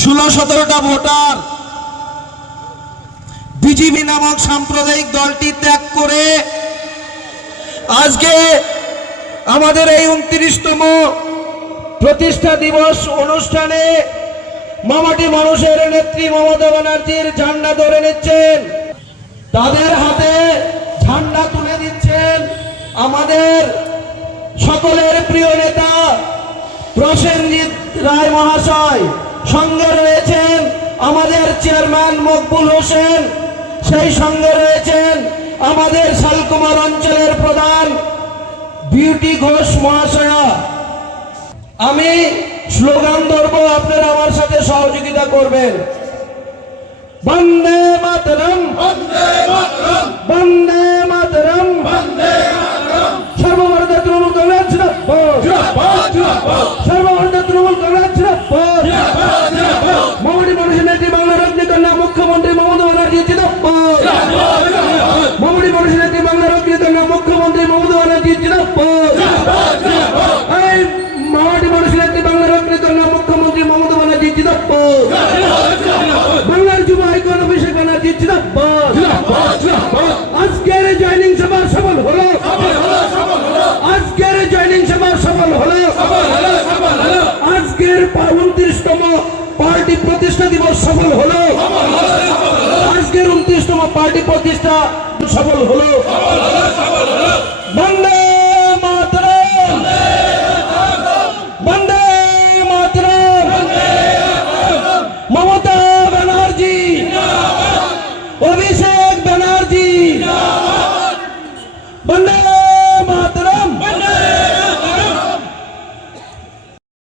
ষোলো সতেরোটা voter. BJP নামক সাম্প্রদায়িক দলটি ত্যাগ করে আজকে আমাদের এই উনত্রিশতম প্রতিষ্ঠা দিবস অনুষ্ঠানে মামাটি মানুষের নেত্রী মমতা ব্যানার্জির ঝান্ডা ধরে নিচ্ছেন। তাদের হাতে ঝান্ডা তুলে দিচ্ছেন আমাদের সকলের প্রিয় নেতা প্রসেনজিৎ রায় মহাশয়। সঙ্গে রয়েছেন আমাদের চেয়ারম্যান মকবুল হোসেন। সেই সঙ্গে রয়েছেন আমাদের শালকুমার অঞ্চলের প্রধান বিউটি ঘোষ মহাশয়া। আমি স্লোগান ধরব আপনারা আমার সাথে সহযোগিতা করবেন। বন্দে মাতরম। বন্দে মাতরম। সর্বভারতীয় তৃণমূল কংগ্রেস। জিন্দাবাদ। সর্বভারতীয় তৃণমূল কংগ্রেস জিন্দাবাদ। মমতা মানুষের নেত্রী বাংলার অগ্নিকন্যা মুখ্যমন্ত্রী মমতা ব্যানার্জি জিন্দাবাদ মমতা মানুষের নেত্রী বাংলার অগ্নিকন্যা মুখ্যমন্ত্রী মমতা ব্যানার্জি জিন্দাবাদ এই মমতা মানুষের নেত্রী বাংলার অগ্নিকন্যা মুখ্যমন্ত্রী মমতা ব্যানার্জি জিন্দাবাদ বাংলার যুব আইকন অভিষেক ব্যানার্জি জিন্দাবাদ আজকের জয়নিং সভা সফল হলো আজকের জয়নিং সভা সফল হলো আজকের উনত্রিশতম পার্টি প্রতিষ্ঠা দিবস সফল হলো। আজকের উনত্রিশতম পার্টি প্রতিষ্ঠা সফল হলো।